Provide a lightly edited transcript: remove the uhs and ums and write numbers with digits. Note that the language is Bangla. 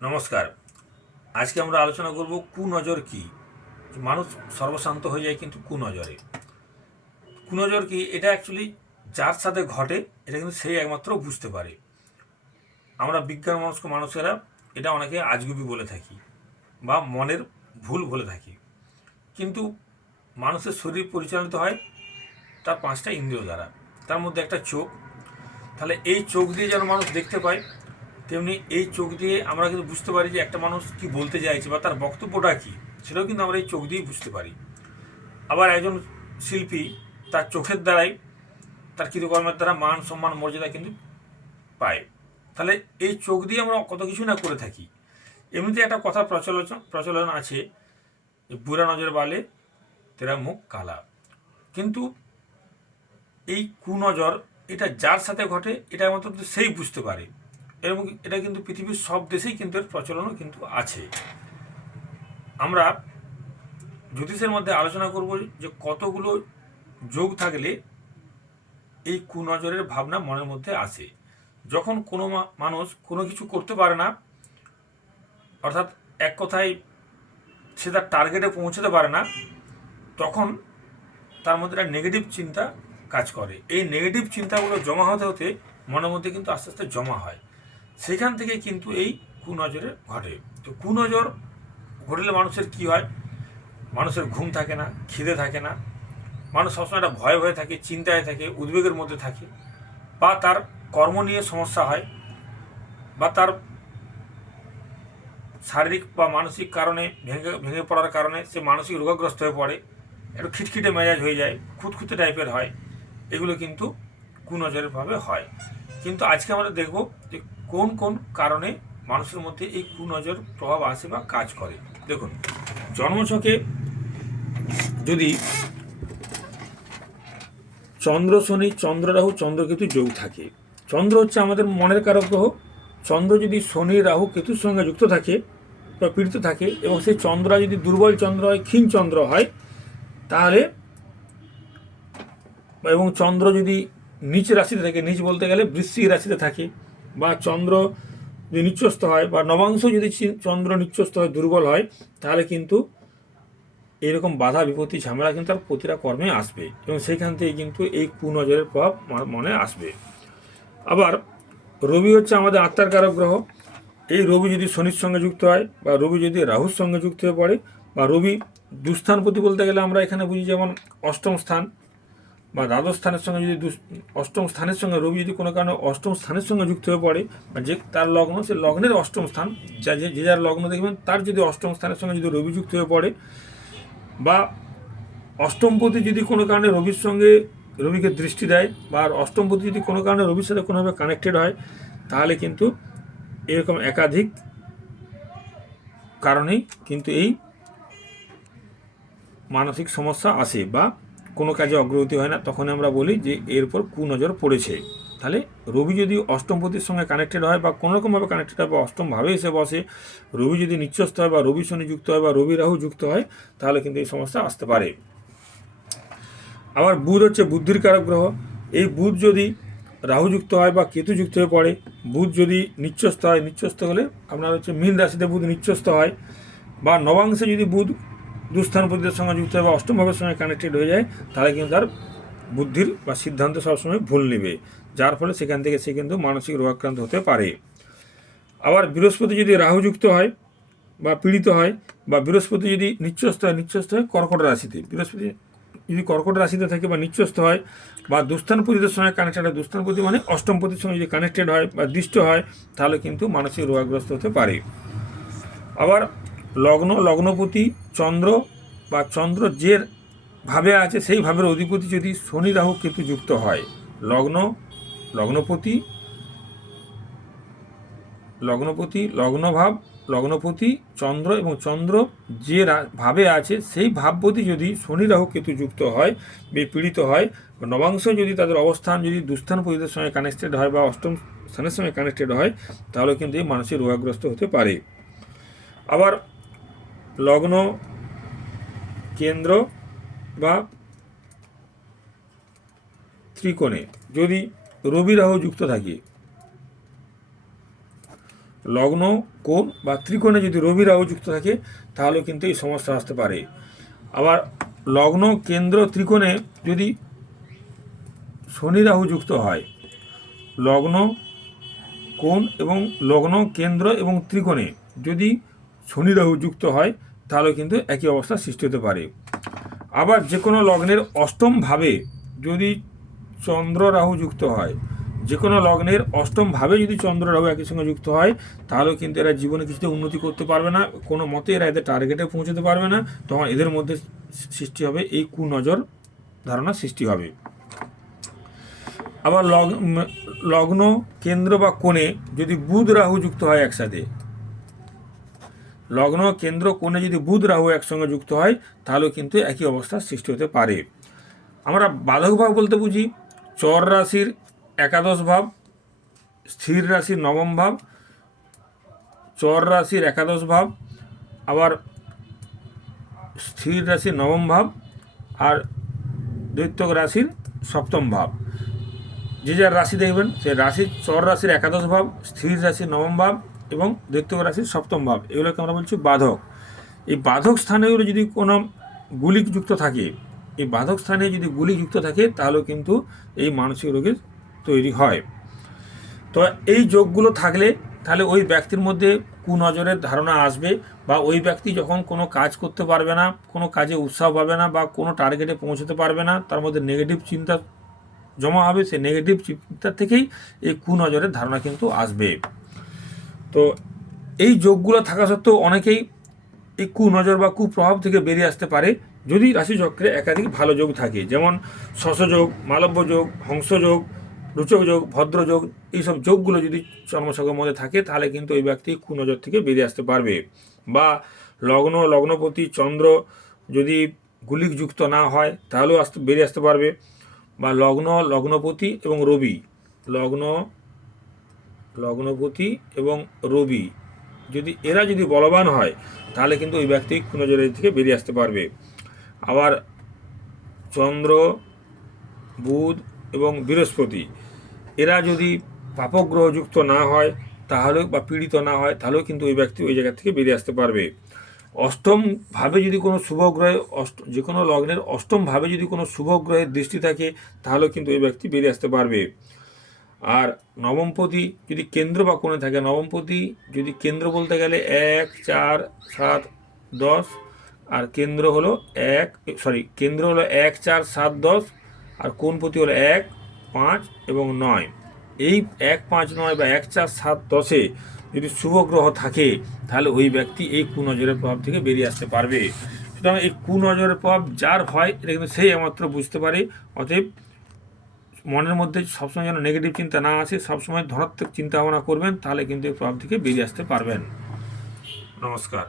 নমস্কার। আজকে আমরা আলোচনা করব কুনজর কি। মানুষ সর্বশান্ত হয়ে যায় কিন্তু কুনজরে। কুনজর কি, এটা অ্যাকচুয়ালি যার সাথে ঘটে এটা কিন্তু সেই একমাত্র বুঝতে পারে। আমরা বিজ্ঞান মনস্ক মানুষেরা এটা অনেকে আজগুবি বলে থাকি বা মনের ভুল বলে থাকি, কিন্তু মানুষের শরীর পরিচালিত হয় তার 5টা ইন্দ্রিয় দ্বারা, তার মধ্যে একটা চোখ। তাহলে এই চোখ দিয়ে যেন মানুষ দেখতে পায়, তেমনি এই চোখ দিয়ে আমরা কিন্তু বুঝতে পারি যে একটা মানুষ কি বলতে চাইছে বা তার বক্তব্যটা কী, সেটাও কিন্তু আমরা এই চোখ দিয়েই বুঝতে পারি। আবার একজন শিল্পী তার চোখের দ্বারাই তার কৃতকর্মের দ্বারা মান সম্মান মর্যাদা কিন্তু পায়। তাহলে এই চোখ দিয়ে আমরা কত কিছু না করে থাকি। এমনিতে একটা কথা প্রচলন আছে যে বুড়া নজর বালে তেরা মুখ কালা। কিন্তু এই কুনজর এটা যার সাথে ঘটে এটা একমাত্র সেই বুঝতে পারে, এবং এটা কিন্তু পৃথিবীর সব দেশেই কিন্তু এর প্রচলনও কিন্তু আছে। আমরা জ্যোতিষের মধ্যে আলোচনা করব যে কতগুলো যোগ থাকলে এই কুনজরের ভাবনা মনের মধ্যে আসে। যখন কোনো মানুষ কোনো কিছু করতে পারে না, অর্থাৎ এক কথায় সে তার টার্গেটে পৌঁছতে পারে না, তখন তার মধ্যে একটা নেগেটিভ চিন্তা কাজ করে। এই নেগেটিভ চিন্তাগুলো জমা হতে হতে মনের মধ্যে কিন্তু আস্তে আস্তে জমা হয়। সেখান থেকে কিন্তু এই কুনজরে ঘটে। তো কুনজর ঘটলে মানুষের কি হয়? মানুষের ঘুম থাকে না, খিদে থাকে না, মানুষ সবসময় একটা ভয়ে ভয়ে থাকে, চিন্তায় থাকে, উদ্বেগের মধ্যে থাকে, বা তার কর্ম নিয়ে সমস্যা হয়, বা তার শারীরিক বা মানসিক কারণে ভেঙে ভেঙে পড়ার কারণে সে মানসিক রোগগ্রস্ত হয়ে পড়ে, একটু খিটখিটে মেজাজ হয়ে যায়, খুঁতখুঁতে টাইপের হয়। এগুলো কিন্তু কুনজরের ভাবে হয়। কিন্তু আজকে আমরা দেখব যে কোন কোন কারণে মানুষের মধ্যে এই কুনজর প্রভাব আসে বা কাজ করে। দেখুন, জন্মছকে যদি চন্দ্র শনি, চন্দ্র রাহু, চন্দ্রকেতু যোগ থাকে, চন্দ্র হচ্ছে আমাদের মনের কারক গ্রহ। চন্দ্র যদি শনি রাহু কেতুর সঙ্গে যুক্ত থাকে বা পীড়িত থাকে, এবং সেই চন্দ্র যদি দুর্বল চন্দ্র হয়, ক্ষীণ চন্দ্র হয়, তাহলে, এবং চন্দ্র যদি নিচ রাশিতে থাকে, নিচ বলতে গেলে বৃশ্চিক রাশিতে থাকে, বা চন্দ্র যদি নিচ্চস্থ হয়, বা নবাংশ যদি চন্দ্র নিচ্চস্থ হয়, দুর্বল হয়, তাহলে কিন্তু এইরকম বাধা বিপত্তি ঝামেলা কিন্তু তার প্রতিটা কর্মে আসবে, এবং সেইখান থেকে কিন্তু এই কুনজরের প্রভাব মনে আসবে। আবার রবি হচ্ছে আমাদের আত্মার কারক গ্রহ। এই রবি যদি শনির সঙ্গে যুক্ত হয়, বা রবি যদি রাহুর সঙ্গে যুক্ত হয়ে পড়ে, বা রবি দুস্থানপতি বলতে গেলে আমরা এখানে বুঝি যেমন অষ্টম স্থান বা দ্বাদশ স্থানের সঙ্গে যদি অষ্টম স্থানের সঙ্গে রবি যদি কোনো কারণে অষ্টম স্থানের সঙ্গে যুক্ত হয়ে পড়ে, বা যে তার লগ্ন, সে লগ্নের অষ্টম স্থান, যে যার লগ্ন দেখবেন তার যদি অষ্টম স্থানের সঙ্গে যদি রবি যুক্ত হয়ে পড়ে, বা অষ্টমপতি যদি কোনো কারণে রবির সঙ্গে রবিকে দৃষ্টি দেয়, বা অষ্টমপতি যদি কোনো কারণে রবির সাথে কোনোভাবে কানেক্টেড হয়, তাহলে কিন্তু এরকম একাধিক কারণেই কিন্তু এই মানসিক সমস্যা আসে, বা কোনো কাজে অগ্রগতি হয় না। তখন আমরা বলি যে এর উপর কুনজর পড়েছে। তাহলে রবি যদি অষ্টমপতির সঙ্গে কানেক্টেড হয়, বা কোনোরকমভাবে কানেক্টেড হয়, বা অষ্টমভাবে এসে বসে, রবি যদি নিচ্চস্থ হয়, বা রবি শনি যুক্ত হয়, বা রবি রাহু যুক্ত হয়, তাহলে কিন্তু এই সমস্যা আসতে পারে। আবার বুধ হচ্ছে বুদ্ধির কারক গ্রহ। এই বুধ যদি রাহু যুক্ত হয় বা কেতু যুক্ত হয়ে পড়ে, বুধ যদি নিচ্চস্থ হয়, নিচ্চস্থ হলে আপনার হচ্ছে মীন রাশিতে বুধ নিচ্চস্থ হয়, বা নবাংশে যদি বুধ দুস্থানপতিদের সঙ্গে যুক্ত হয় বা অষ্টম ভাবের সঙ্গে কানেক্টেড হয়ে যায়, তাহলে কিন্তু তার বুদ্ধির বা সিদ্ধান্ত সবসময় ভুল নেবে, যার ফলে সেখান থেকে সে কিন্তু মানসিক রোগাক্রান্ত হতে পারে। আবার বৃহস্পতি যদি রাহু যুক্ত হয় বা পীড়িত হয়, বা বৃহস্পতি যদি নিচ্চস্থ হয় কর্কট রাশিতে, বৃহস্পতি যদি কর্কট রাশিতে থাকে বা নিচ্চস্থ হয়, বা দুস্থানপতিদের সঙ্গে কানেক্টেড হয়, দুস্থানপতি মানে অষ্টমপতির সঙ্গে যদি কানেক্টেড হয় বা দৃষ্ট হয়, তাহলে কিন্তু মানসিক রোগাগ্রস্ত হতে পারে। আবার লগ্নপতি চন্দ্র, বা চন্দ্র যে ভাবে আছে সেই ভাবের অধিপতি যদি শনি রাহু কেতু যুক্ত হয়, লগ্নপতি লগ্নভাব, লগ্নপতি চন্দ্র, এবং চন্দ্র যে ভাবে আছে সেই ভাবপতি যদি শনি রাহু কেতু যুক্ত হয়, পীড়িত হয়, নবাংশ যদি তাদের অবস্থান যদি দুস্থানপতিদের সঙ্গে কানেক্টেড হয় বা অষ্টম স্থানের সঙ্গে কানেক্টেড হয়, তাহলে কিন্তু এই মানসিক রোগাগ্রস্ত হতে পারে। আবার লগ্ন, কেন্দ্র বা ত্রিকোণে যদি রবি রাহু যুক্ত থাকে, লগ্ন, কোণ বা ত্রিকোণে যদি রবি রাহু যুক্ত থাকে তাহলেও কিন্তু এই সমস্যা আসতে পারে। আবার লগ্ন, কেন্দ্র, ত্রিকোণে যদি শনি রাহু যুক্ত হয়, লগ্ন, কোণ এবং লগ্ন, কেন্দ্র এবং ত্রিকোণে যদি শনি রাহু যুক্ত হয় তাহলে কিন্তু একই অবস্থা সৃষ্টি হতে পারে। আবার যে কোনো লগ্নের অষ্টম ভাবে যদি চন্দ্র রাহু যুক্ত হয়, যে কোনো লগ্নের অষ্টম ভাবে যদি চন্দ্র রাহু একই সঙ্গে যুক্ত হয় তাহলেও কিন্তু এরা জীবনে কিছুতে উন্নতি করতে পারবে না, কোনো মতে এরা এদের টার্গেটে পৌঁছতে পারবে না। তখন এদের মধ্যে সৃষ্টি হবে এই কুনজর ধারণা সৃষ্টি হবে। আবার লগ্ন, কেন্দ্র বা কোণে যদি বুধ রাহু যুক্ত হয় একসাথে, লগ্ন, কেন্দ্র, কোণে যদি বুধ রাহু একসঙ্গে যুক্ত হয় তাহলেও কিন্তু একই অবস্থার সৃষ্টি হতে পারে। আমরা বাধক ভাব বলতে বুঝি চর রাশির একাদশ ভাব, স্থির রাশির নবম ভাব, চর রাশির একাদশ ভাব, আবার স্থির রাশির নবম ভাব আর দৈত্যক রাশির সপ্তম ভাব। যে যার রাশি দেখবেন সে রাশির চর রাশির একাদশ ভাব, স্থির রাশির নবম ভাব এবং দৈত্যক রাশির সপ্তম ভাব, এগুলোকে আমরা বলছি বাধক। এই বাধক স্থানেগুলো যদি কোনো গুলি যুক্ত থাকে, এই বাধক স্থানে যদি গুলি যুক্ত থাকে তাহলেও কিন্তু এই মানসিক রোগের তৈরি হয়। তো এই যোগগুলো থাকলে তাহলে ওই ব্যক্তির মধ্যে কুনজরের ধারণা আসবে, বা ওই ব্যক্তি যখন কোনো কাজ করতে পারবে না, কোনো কাজে উৎসাহ পাবে না, বা কোনো টার্গেটে পৌঁছতে পারবে না, তার মধ্যে নেগেটিভ চিন্তা জমা হবে। সেই নেগেটিভ চিন্তা থেকেই এই কুনজরের ধারণা কিন্তু আসবে। তো এই যোগগুলো থাকা সত্ত্বেও অনেকেই এই কুনজর বা কুপ্রভাব থেকে বেরিয়ে আসতে পারে যদি রাশিচক্রে একাধিক ভালো যোগ থাকে, যেমন শশযোগ, মালব্য যোগ, হংসযোগ, রুচক যোগ, ভদ্রযোগ, এইসব যোগগুলো যদি জন্মছকের মধ্যে থাকে তাহলে কিন্তু ওই ব্যক্তি কুনজর থেকে বেরিয়ে আসতে পারবে। বা লগ্ন, লগ্নপতি চন্দ্র যদি গুলিক যুক্ত না হয় তাহলেও বেরিয়ে আসতে পারবে। বা লগ্ন, লগ্নপতি এবং রবি, লগ্ন, লগ্নপতি এবং রবি এরা যদি বলবান হয় তাহলে কিন্তু ওই ব্যক্তি কুনজরের থেকে বেরিয়ে আসতে পারবে। আবার চন্দ্র, বুধ এবং বৃহস্পতি এরা যদি পাপগ্রহযুক্ত না হয় তাহলে, বা পীড়িত না হয় তাহলেও কিন্তু ওই ব্যক্তি ওই জায়গা থেকে বেরিয়ে আসতে পারবে। অষ্টম ভাবে যদি কোনো শুভ গ্রহে, যে কোনো লগ্নের অষ্টম ভাবে যদি কোনো শুভ গ্রহের দৃষ্টি থাকে তাহলেও কিন্তু ওই ব্যক্তি বেরিয়ে আসতে পারবে। আর নবমপতি যদি কেন্দ্র বা কোণে থাকে, নবমপতি যদি কেন্দ্র বলতে গেলে 1, 4, 7, 10, আর কেন্দ্র হলো কেন্দ্র হলো 1, 4, 7, 10, আর কোণপতি হলো 1, 5 এবং 9। এই 1, 5, 9 বা 1, 4, 7, 10-এ যদি শুভ গ্রহ থাকে তাহলে ওই ব্যক্তি এই কুনজরের প্রভাব থেকে বেরিয়ে আসতে পারবে। সুতরাং এই কুনজরের প্রভাব যার হয় এটা কিন্তু সেই একমাত্র বুঝতে পারে। অতএব মনের মধ্যে সবসময় যেন নেগেটিভ চিন্তা না আসে, সবসময় ধনাত্মক চিন্তা ভাবনা করবেন, তাহলে কিন্তু এই প্রভাব থেকে বেরিয়ে আসতে পারবেন। নমস্কার।